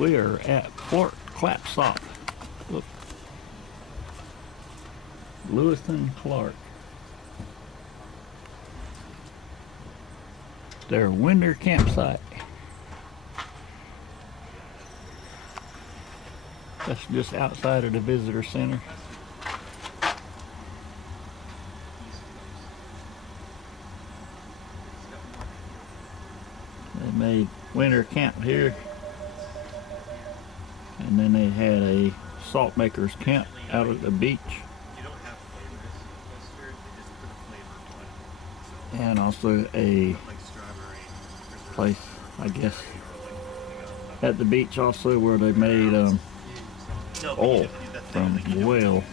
We are at Fort Clatsop. Look. Lewis and Clark. Their winter campsite. That's just outside of the visitor center. They made winter camp here, and then they had a salt makers camp out at the beach, and also a place, I guess, at the beach also where they made oil from whale.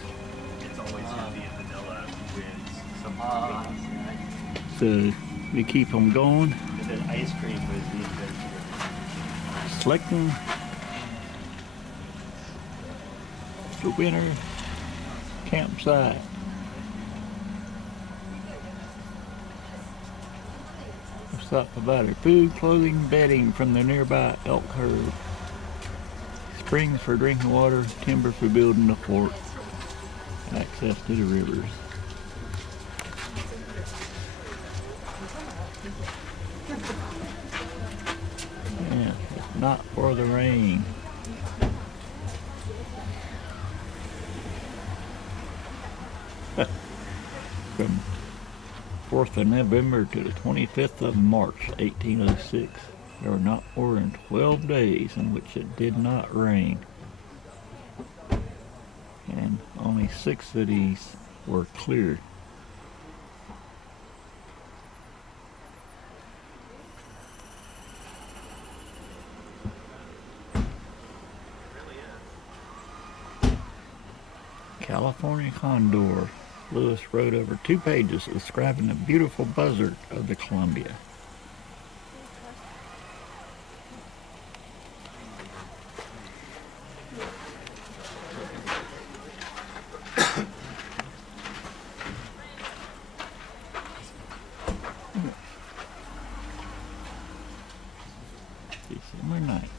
So we keep them going. And then ice cream was the invention. Selecting the winter campsite. Stop to buy their food, clothing, bedding from the nearby elk herd. Springs for drinking water, timber for building the fort, access to the rivers. Yeah, it's not for the rain. From 4th of November to the 25th of March, 1806, there were not more than 12 days in which it did not rain. And only 6 of these were cleared. California condor. Lewis wrote over 2 pages describing the beautiful buzzard of the Columbia. December 9th.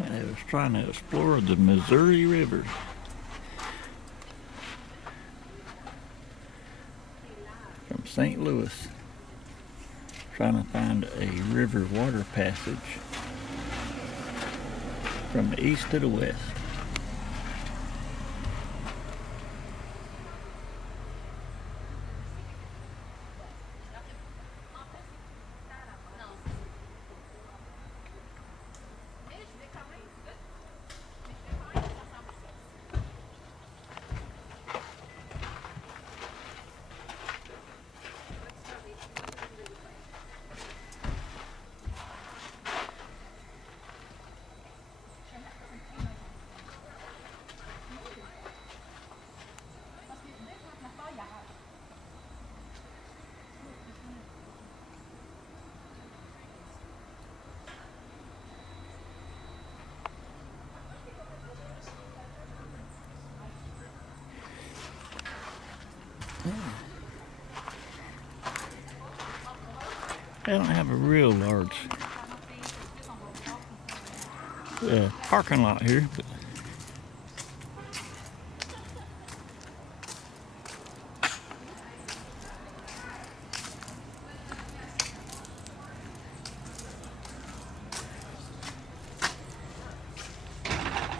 And I was trying to explore the Missouri River. From St. Louis. Trying to find a river water passage from the east to the west. They don't have a real large parking lot here, but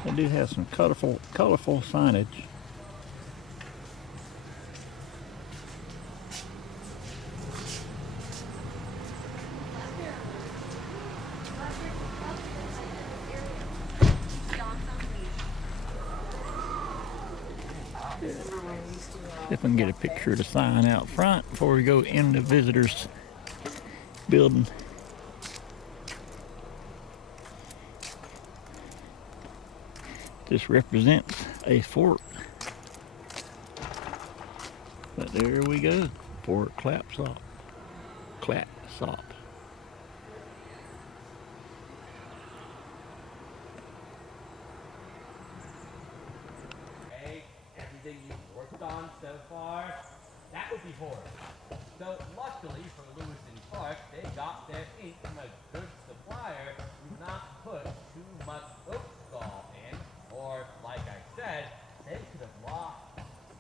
they do have some colorful signage. If I can get a picture of the sign out front before we go in the visitors building. This represents a fort. But there we go, Fort Clatsop. Clatsop. Hey, everything you've worked on so far, that would be horrible. So luckily for Lewis and Clark, they got their ink from a good supplier who not put too much oak gall in, or like I said, they could have lost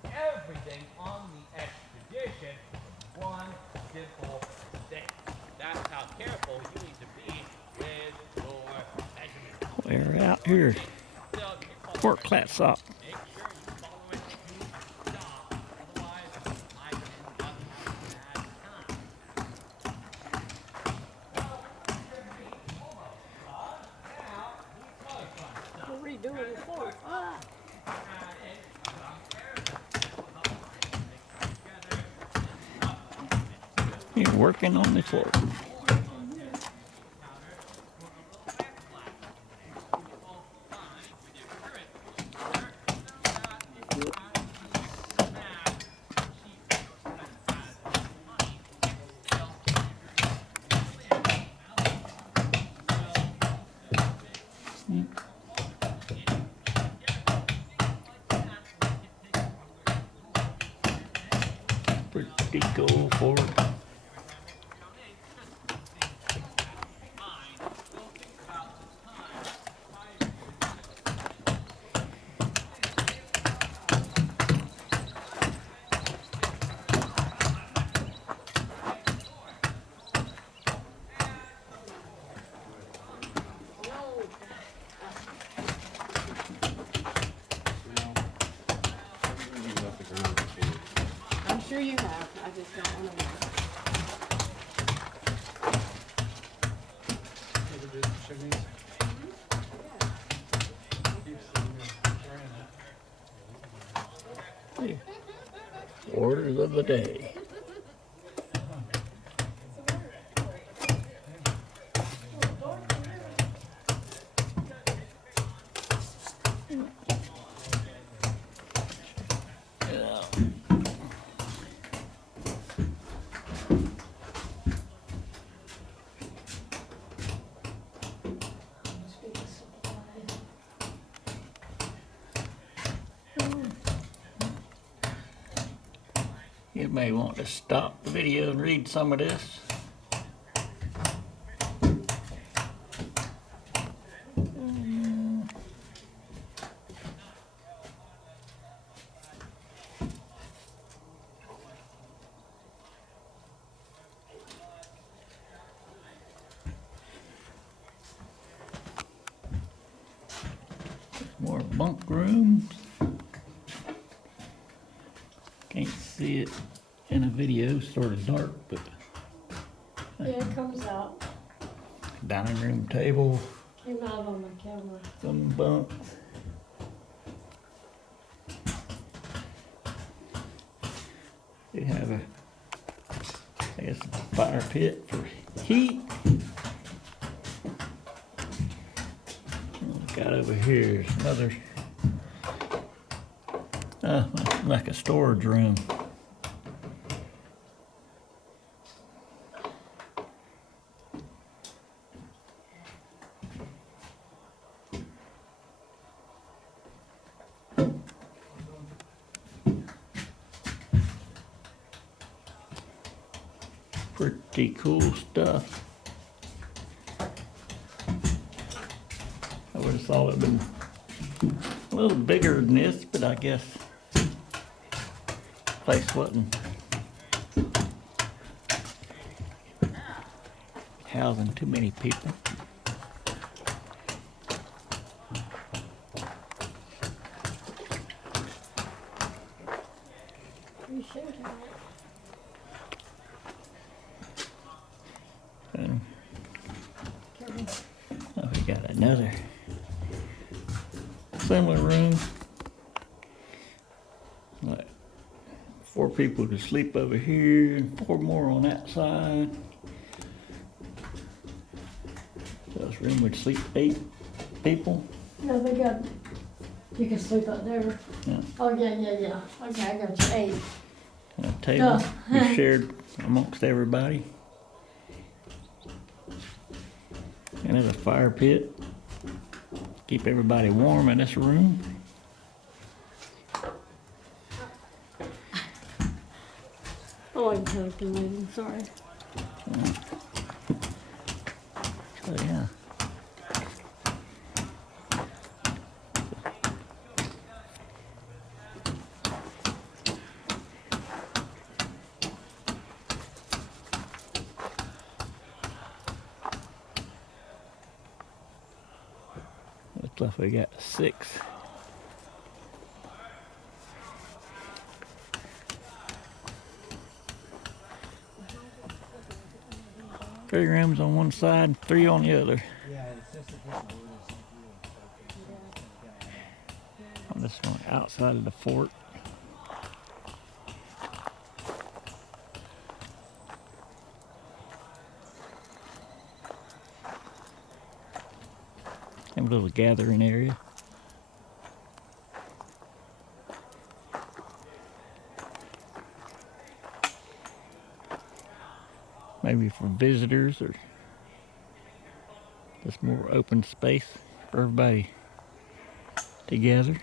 everything on the expedition with one simple mistake. That's how careful you need to be with your measurements. We're out here, So if you're following Fort my manual, Clatsop. make sure you follow it to stop. Otherwise, I can end up having a bad time. Well, your meat's almost done. Now, we color fun stuff. What are you doing it for? Ah! Add in some caramel. Help mix it together and up it. You're working on the floor. Powder, put a little backsplash in there. It won't bind with your current color, so that it has the matte sheet or kind of money, still Pretty cool fort. I'm sure you have. I just don't want to know. Orders of the day. Yeah. You may want to stop the video and read some of this. More bunk rooms. Can't see it in a video, sort of dark, but Yeah, it comes out. dining room table, Came out on the camera. some bunks. They have a, I guess, a fire pit for heat. Got over here is another, like a storage room. Pretty cool stuff. I would have thought it'd been a little bigger than this, but I guess the place wasn't housing too many people. You should have. And, Kevin. oh, we got another similar room. Like 4 people to sleep over here, and 4 more on that side. This room would sleep 8 people. No, they got, you can sleep up there. Yeah. Oh, yeah. Okay, I got you, 8. A table No. be shared amongst everybody. And there's a fire pit. Keep everybody warm in this room. Oh, I'm calculating, sorry. So yeah. Looks like we got 6. Three rooms on one side, 3 on the other. Yeah, it's just a different rules. On this one outside of the fort. Have a little gathering area. Maybe for visitors or just more open space for everybody together.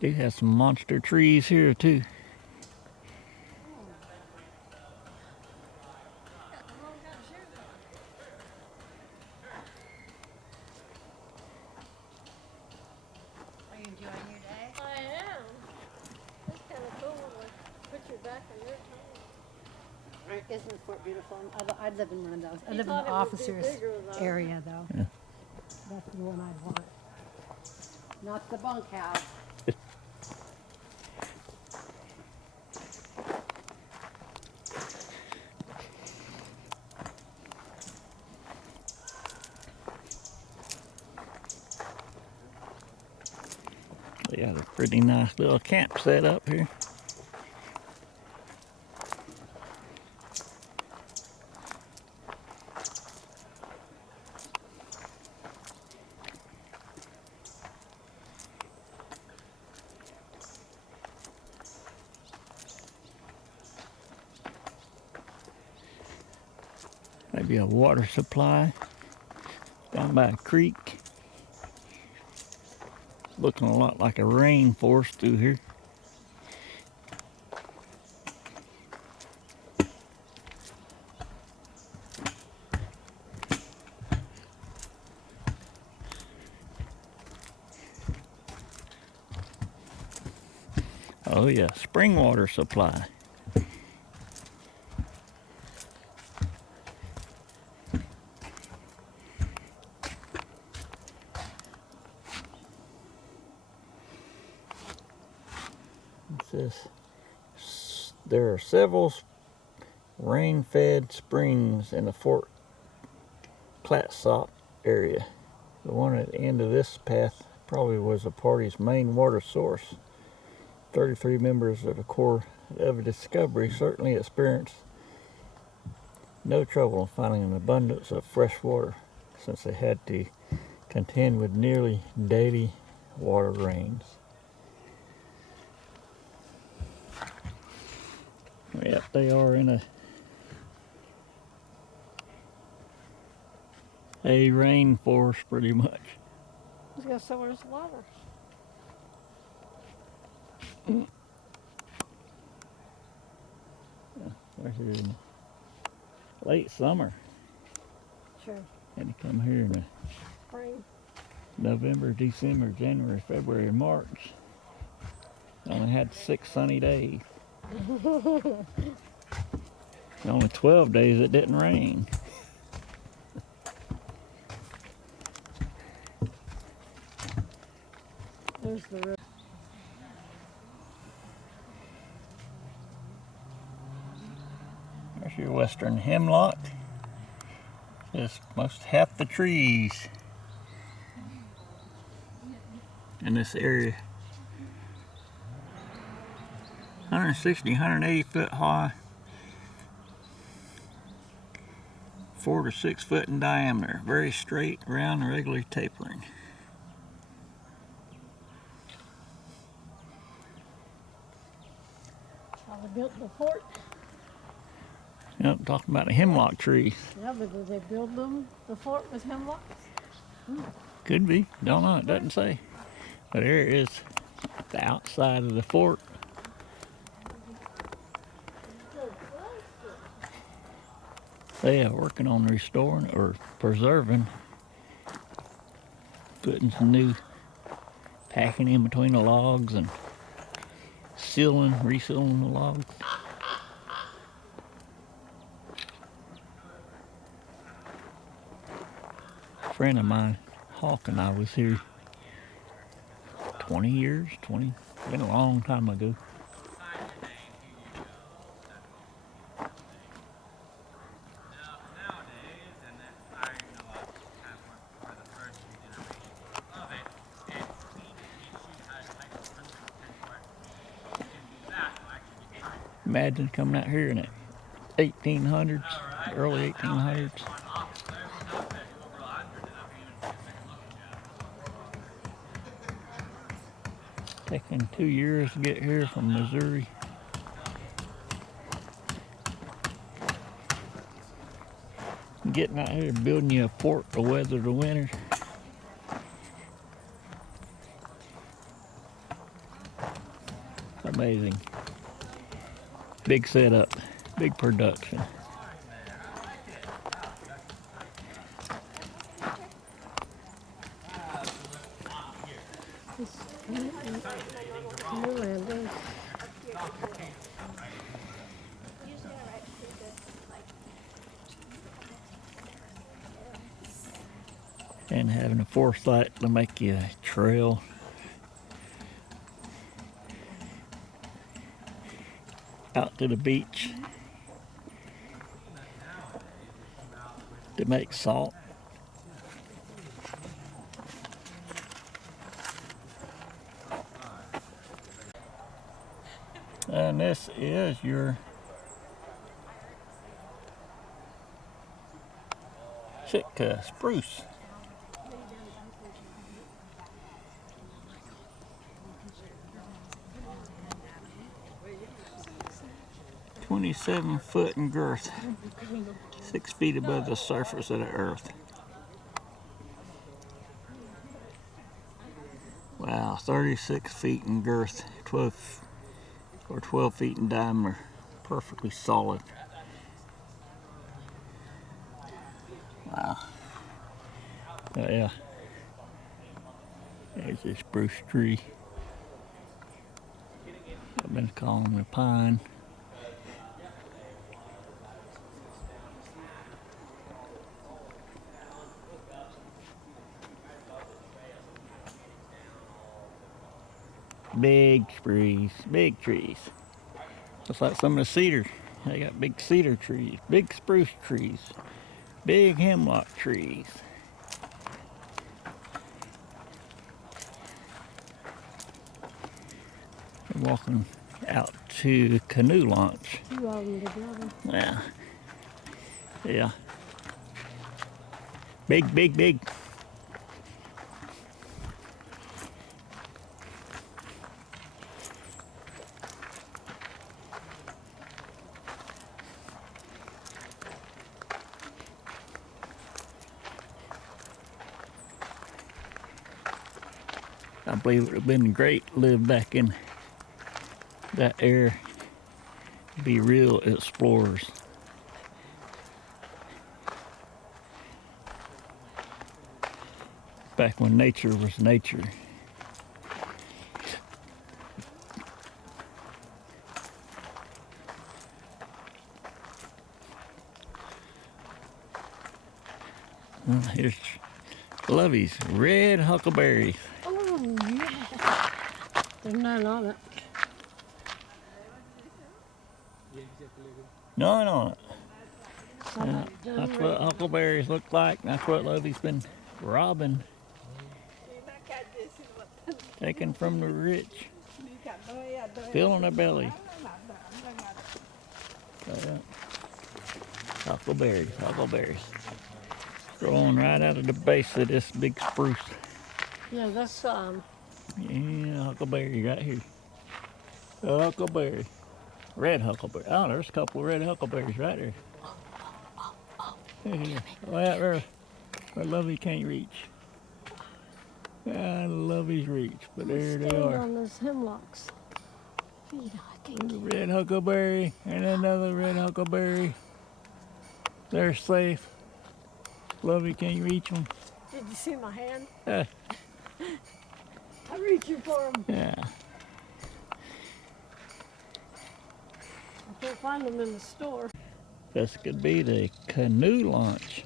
They have some monster trees here too. Are you enjoying your day? I am. It's kind of cool to put your back on your tongue. Isn't the fort beautiful? I'd live in one of those. I You live in thought the it would be officers bigger, though. area though. Yeah. That's the one I'd want. Not the bunkhouse. They got a pretty nice little camp set up here. Maybe a water supply down by a creek. Looking a lot like a rainforest through here. Oh yeah, spring water supply. It says there are several rain-fed springs in the Fort Clatsop area. The one at the end of this path probably was the party's main water source. 33 members of the Corps of Discovery certainly experienced no trouble in finding an abundance of fresh water since they had to contend with nearly daily water rains. Yep, they are in a rainforest pretty much. Let's go somewhere there's water. We're here in late summer. Sure. Had to come here in Spring. November, December, January, February, and March. Only had 6 sunny days. Only 12 days it didn't rain. There's the river. western hemlock. Just most half the trees in this area. 160, 180 foot high, 4 to 6 foot in diameter, very straight, round, and regularly tapering. How they built the fort. Yep, talking about a hemlock tree. Yeah, but did they build them, the fort with hemlocks? Could be, don't know, it doesn't say. But here is the outside of the fort. They are working on restoring or preserving, putting some new packing in between the logs and sealing, resealing the logs. A friend of mine, Hawk, and I was here 20 years, been a long time ago. Imagine coming out here in the 1800s, early 1800s. Taking 2 years to get here from Missouri. Getting out here, building you a fort to weather the winter. Amazing. Big setup, big production. New landing. And having the foresight to make you a trail. Out to the beach to make salt. And this is your Sitka spruce. "27 foot in girth, 6 feet above the surface of the earth." Wow, 36 feet in girth, 12 feet in diameter, perfectly solid. Wow. Oh yeah. There's this spruce tree. I've been calling it a pine. Big trees, big trees. Just like some of the cedar. They got big cedar trees, big spruce trees, big hemlock trees. We're walking out to canoe launch. 2 of them together. Yeah. Yeah. Big, big, big. I believe it would have been great to live back in that area. Be real explorers. Back when nature was nature. Well, here's Lovey's red huckleberries. Oh, yeah. There's none on it. None on it. Yeah, that's what huckleberries look like. That's what Lovey's been robbing, taking from the rich, filling their belly. Huckleberries, huckleberries. Growing right out of the base of this big spruce. Yeah, that's Yeah, huckleberry right here. A huckleberry. Red huckleberry. Oh, there's a couple of red huckleberries right there. Yeah. Oh, out there where Lovey can't reach. I love his reach, but there they stand are. on those hemlocks. Feet, I can't There's a red huckleberry and another red huckleberry. They're safe. Lovey can't reach them. Did you see my hand? Uh, I'm reaching for them. yeah. I can't find them in the store. This could be the canoe launch.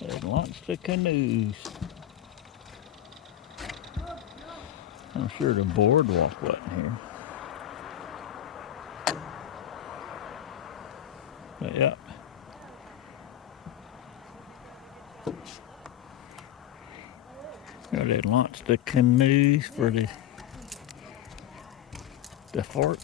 They launched the canoes. I'm sure the boardwalk wasn't here. But yep. They launched the canoes for the fort.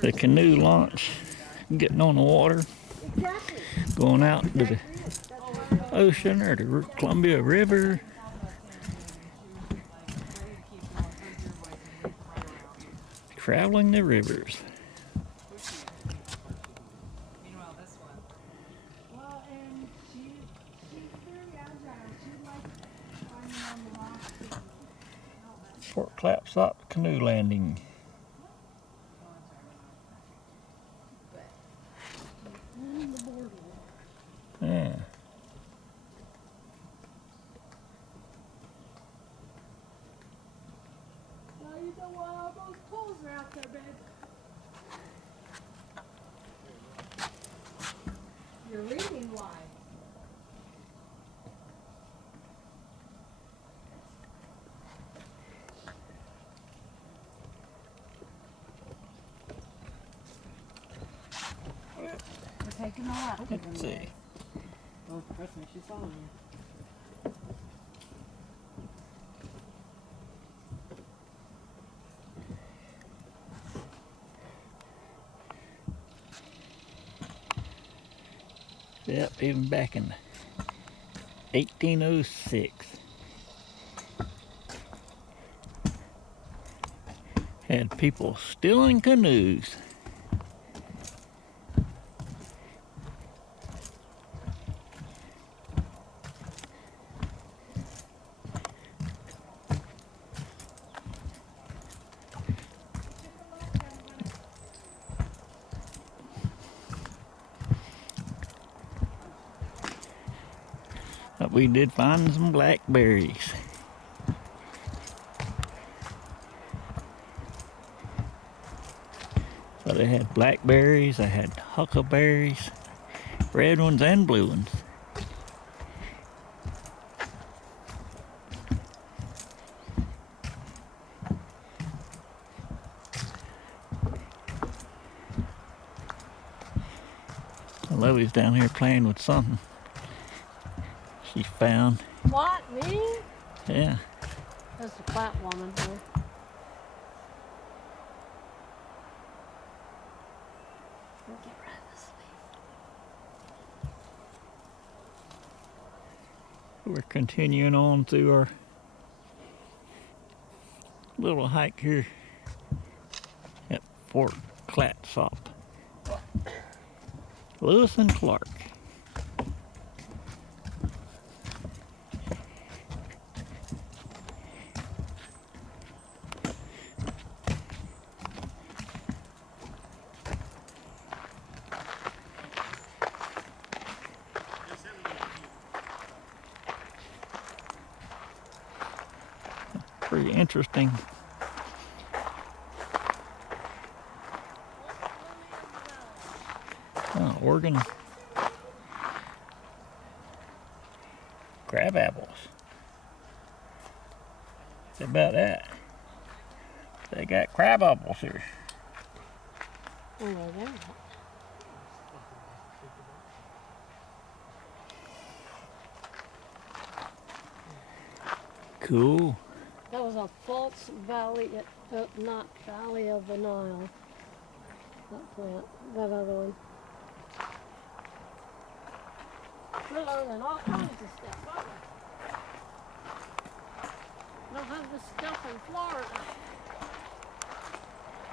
The canoe launch, getting on the water, going out to the ocean or the Columbia River. Traveling the rivers. Fort Clatsop canoe landing. Yeah. Now you know why all those poles are out there, babe. You're reading why. We're taking all out. Let's see. Oh, trust me, she's following you. Yep, even back in 1806. Had people stealing canoes. But we did find some blackberries. So they had blackberries, they had huckleberries, red ones and blue ones. Lovey's down here playing with something she found. What, me? Yeah. That's a flat woman here. We'll get rid of this leaf. We're continuing on through our little hike here at Fort Clatsop. Lewis and Clark. Pretty interesting. Organ crab apples. How about that? They got crab apples here. Oh, yeah. Cool. That was a false valley, not valley of the Nile. That plant, that other one. We're learning all kinds of stuff, aren't we? Don't have this stuff in Florida.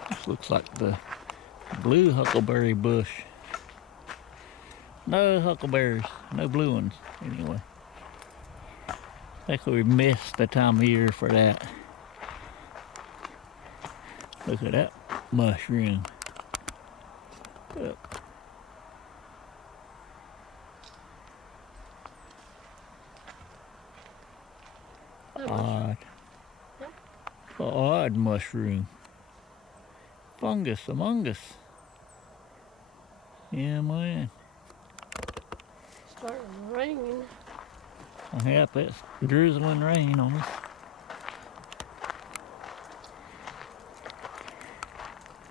This looks like the blue huckleberry bush. No huckleberries, no blue ones anyway. I think we missed the time of year for that. Look at that mushroom. Look. Odd. Odd mushroom. Fungus among us. Yeah, man. Starting raining. Yep, it's drizzling rain on us.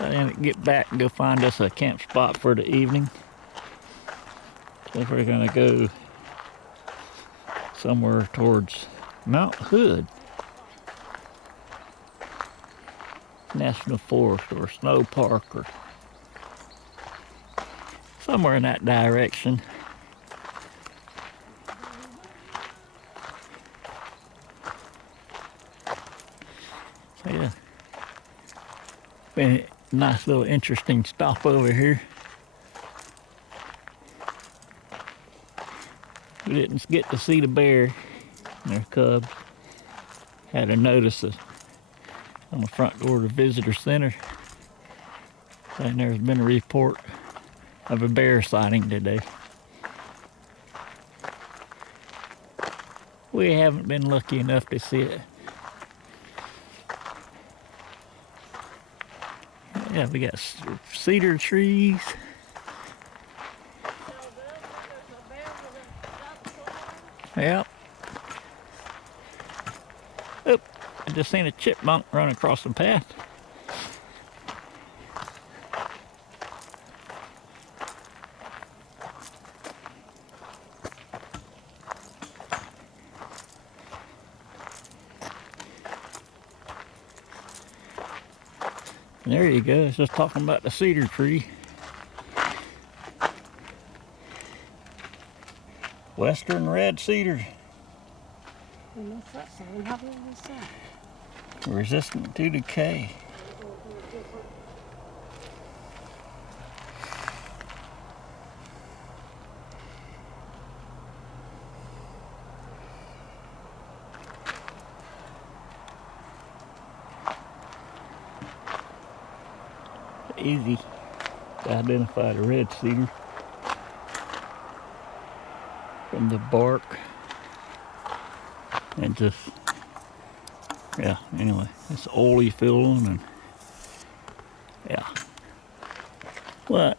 I didn't get back and go find us a camp spot for the evening. So we're gonna go somewhere towards Mount Hood National Forest or Snow Park or somewhere in that direction. So yeah, been a nice little interesting stop over here. We didn't get to see the bear and their cubs. Had a notice on the front door of the visitor center saying there's been a report of a bear sighting today. We haven't been lucky enough to see it. Yeah, we got cedar trees. Yep. Oop, I just seen a chipmunk run across the path. There you go, it's just talking about the cedar tree. Western red cedar. And what's that sign? How big is that? Resistant to decay. Easy to identify the red cedar from the bark and just, yeah, anyway, it's oily feeling and yeah. What?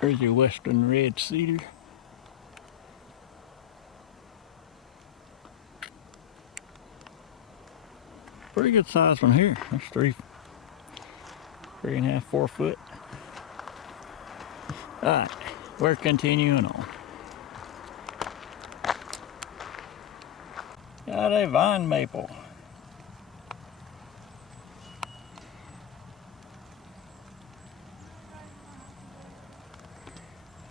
There's your western red cedar. Pretty good size one here. That's 3.5, 4 foot. Alright, we're continuing on. Got a vine maple.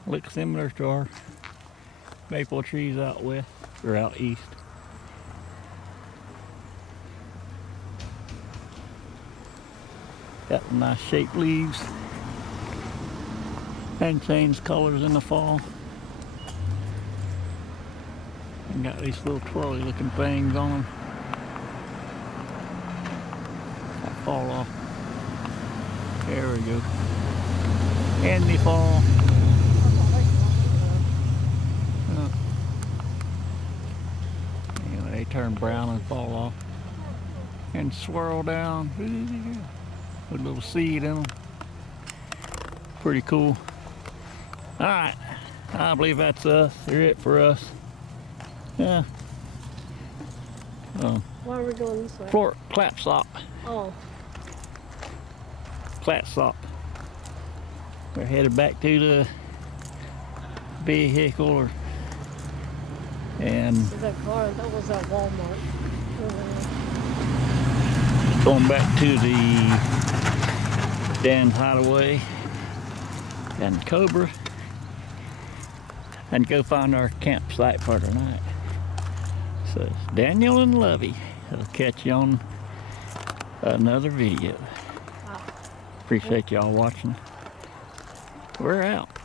Looks similar to our maple trees out west or out east. Got nice shaped leaves and change colors in the fall. And got these little twirly looking things on them that fall off. There we go. And they fall. Anyway, they turn brown and fall off and swirl down with a little seed in them. Pretty cool. Alright, I believe that's us. They're it for us. Yeah, Why are we going this way? Clatsop. Oh, Clatsop. We're headed back to the vehicle, and is that car? That was at Walmart. going back to the Dan Hideaway and Cobra, and go find our campsite for tonight. So it's Daniel and Lovey. I'll catch you on another video. Appreciate y'all watching. We're out.